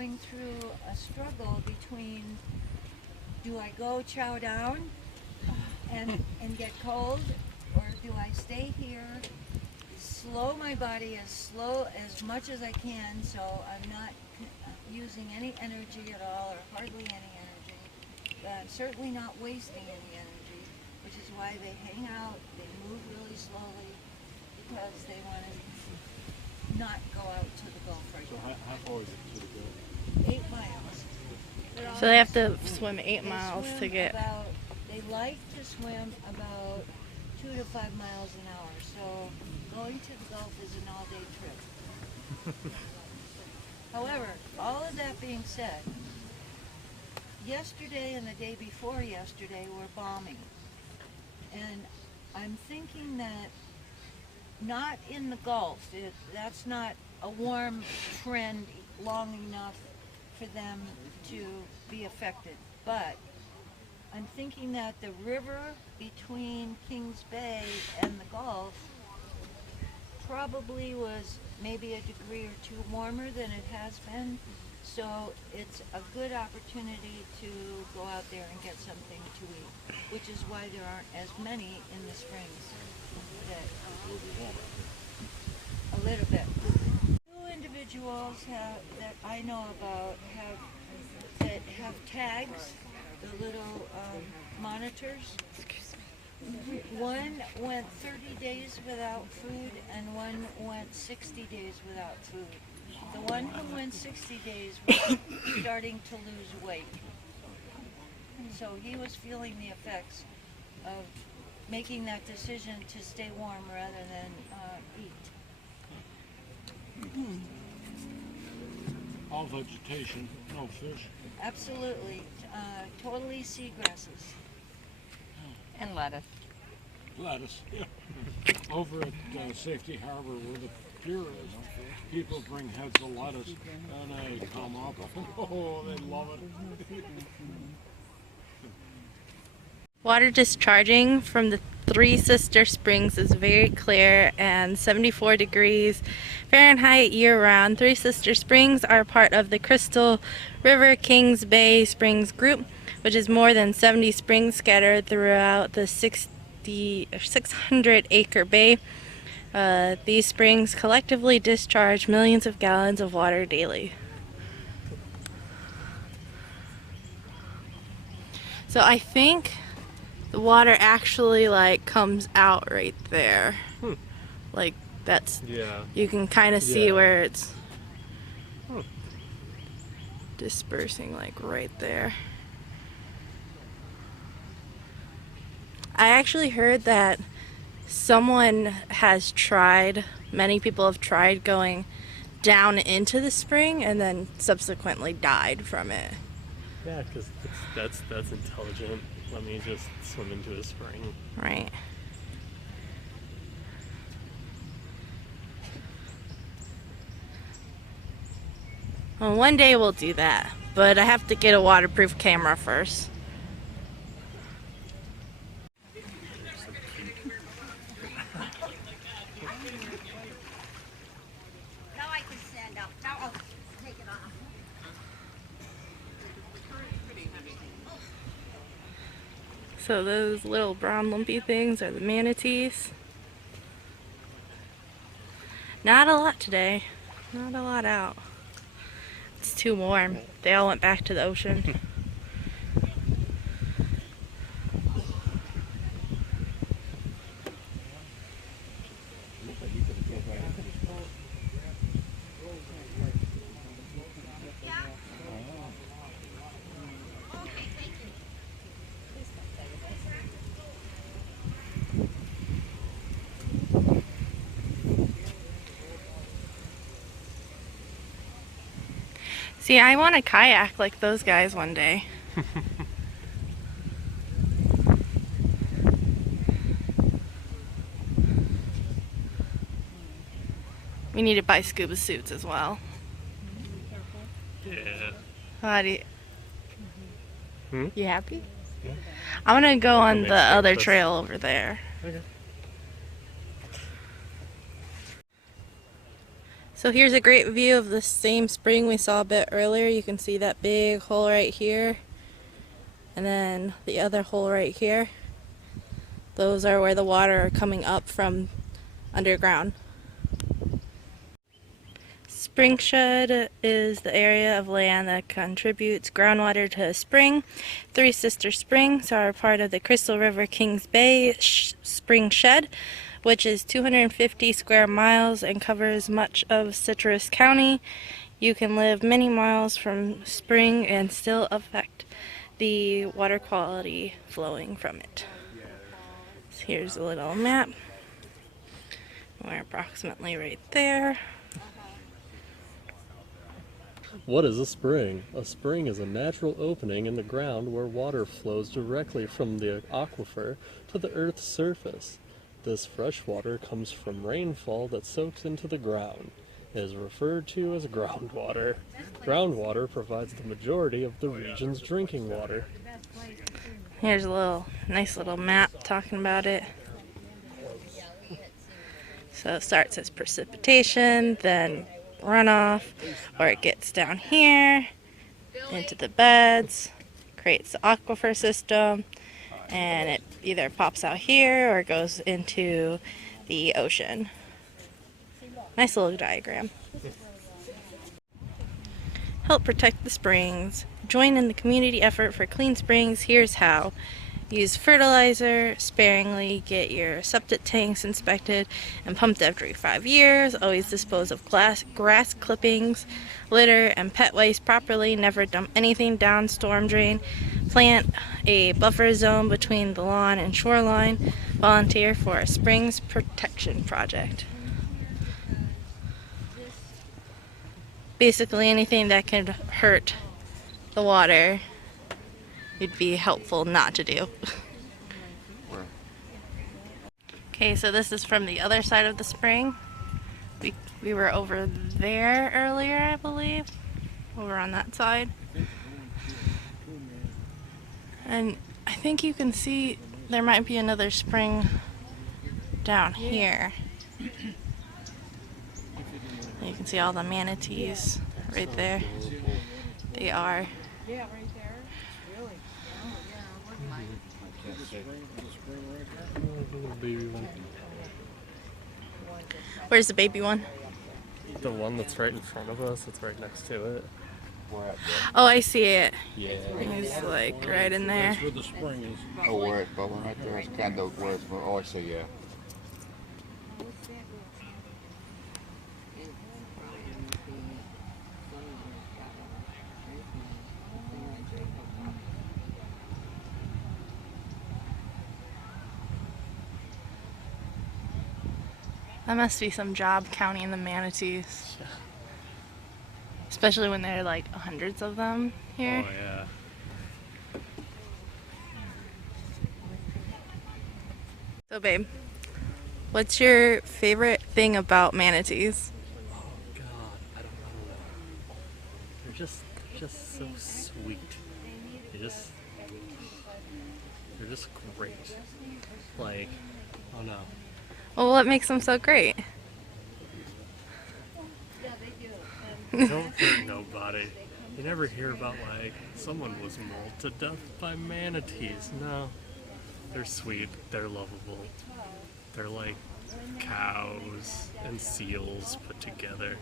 going through a struggle between, do I go chow down and get cold, or do I stay here, slow my body as much as I can, so I'm not using any energy at all, or hardly any energy, but I'm certainly not wasting any energy, which is why they hang out, they move really slowly, because they want to not go out to the Gulf right So now. how far is it to the Gulf? 8 miles. So they have to swim 8 They miles swim to get. they like to swim about 2 to 5 miles an hour. So going to the Gulf is an all-day trip. However, all of that being said, yesterday and the day before yesterday were bombing. And I'm thinking that not in the Gulf, that's not a warm trend long enough for them to be affected. But I'm thinking that the river between Kings Bay and the Gulf probably was maybe a degree or two warmer than it has been. So it's a good opportunity to go out there and get something to eat, which is why there aren't as many in the springs. A little bit. Two individuals that I know about have tags, the little monitors. One went 30 days without food and one went 60 days without food. The one who went 60 days was starting to lose weight. So he was feeling the effects of making that decision to stay warm rather than eat. All vegetation, no fish. Absolutely. Totally seagrasses. And lettuce. Lettuce, yeah. Over at Safety Harbor where the pier is, people bring heads of lettuce and they come up. Oh, they love it. Water discharging from the Three Sister Springs is very clear and 74 degrees Fahrenheit year-round. Three Sister Springs are part of the Crystal River Kings Bay Springs group, which is more than 70 springs scattered throughout the 600-acre bay. These springs collectively discharge millions of gallons of water daily. So I think the water actually like comes out right there. Like that's, Yeah. you can kind of see Yeah. where it's dispersing, like right there. I actually heard that someone has tried, many people have tried going down into the spring and then subsequently died from it. Yeah, because that's intelligent. Let me just swim into a spring. Right. Well, one day we'll do that, but I have to get a waterproof camera first. Now I can stand up. Now I'll take it off. So those little brown lumpy things are the manatees. Not a lot today. Not a lot out. It's too warm. They all went back to the ocean. See, I want to kayak like those guys one day. We need to buy scuba suits as well. Yeah. How do you... Hmm? You happy? Yeah. I'm gonna go on Next the year, other let's- trail over there. Okay. So here's a great view of the same spring we saw a bit earlier. You can see that big hole right here, and then the other hole right here. Those are where the water are coming up from underground. Spring shed is the area of land that contributes groundwater to a spring. Three Sister Springs are part of the Crystal River Kings Bay Spring Shed, which is 250 square miles and covers much of Citrus County. You can live many miles from spring and still affect the water quality flowing from it. So here's a little map. We're approximately right there. What is a spring? A spring is a natural opening in the ground where water flows directly from the aquifer to the Earth's surface. This fresh water comes from rainfall that soaks into the ground. It is referred to as groundwater. Groundwater provides the majority of the region's drinking water. Here's a nice little map talking about it. So it starts as precipitation, then runoff, or it gets down here into the beds, creates the aquifer system, and it either pops out here or goes into the ocean. Nice little diagram. Help protect the springs. Join in the community effort for clean springs. Here's how. Use fertilizer sparingly, get your septic tanks inspected and pumped every 5 years. Always dispose of grass clippings, litter, and pet waste properly. Never dump anything down storm drain. Plant a buffer zone between the lawn and shoreline. Volunteer for a springs protection project. Basically anything that could hurt the water, it'd be helpful not to do. Okay, so this is from the other side of the spring. We were over there earlier, I believe. Over on that side. And I think you can see there might be another spring down here. You can see all the manatees right there. They are. Yeah, right there. It's really, Baby one. Where's the baby one? The one that's right in front of us, it's right next to it. Oh, I see it. Yeah. He's like right in there. That's where the spring is. Oh, where it's bubbling right there. It's kind of where it's, oh, I see, yeah. That must be some job counting the manatees. Especially when there are like hundreds of them here. Oh, yeah. So babe, what's your favorite thing about manatees? Oh, God. I don't know. They're just so sweet. They're just great. Like, oh no. Well, what makes them so great? Don't hurt nobody. You never hear about, like, someone was mauled to death by manatees. No. They're sweet. They're lovable. They're like cows and seals put together.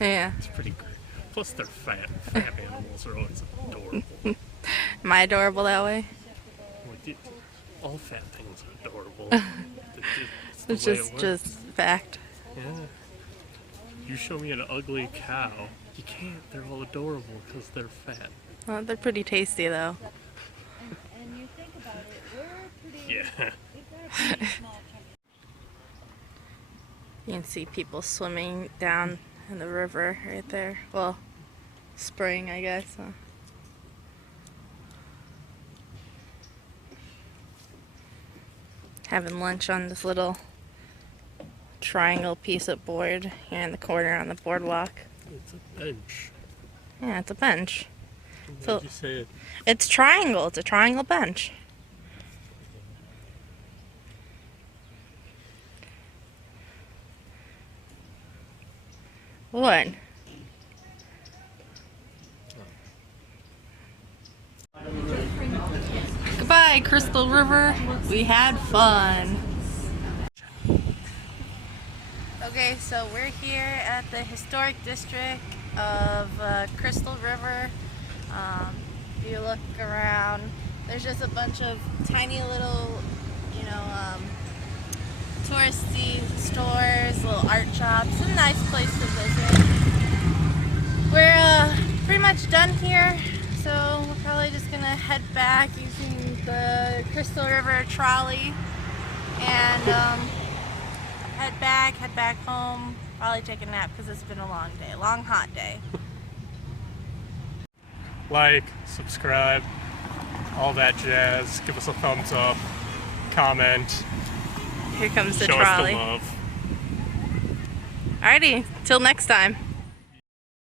Yeah. It's pretty great. Plus, they're fat. Fat animals are always adorable. Am I adorable that way? Like, all fat things are adorable. It's the way it just works. fact. Yeah. You show me an ugly cow, you can't. They're all adorable because they're fat. Well, they're pretty tasty though. And you think about it, we're pretty, Yeah. we've got a pretty small You can see people swimming down in the river right there. Well, spring, I guess. Having lunch on this little triangle piece of board here in the corner on the boardwalk. It's a bench. Yeah, it's a bench. So- Why'd you say it? It's triangle. It's a triangle bench. What? Goodbye, Crystal River. We had fun. Okay, so we're here at the historic district of Crystal River. If you look around, there's just a bunch of tiny little, you know, touristy stores, little art shops. It's a nice place to visit. We're pretty much done here, so we're probably just gonna head back using the Crystal River trolley and head back home, probably take a nap because it's been a long day, a long hot day. Like, subscribe, all that jazz. Give us a thumbs up, comment. Here comes the Show trolley. us the love. Alrighty, till next time.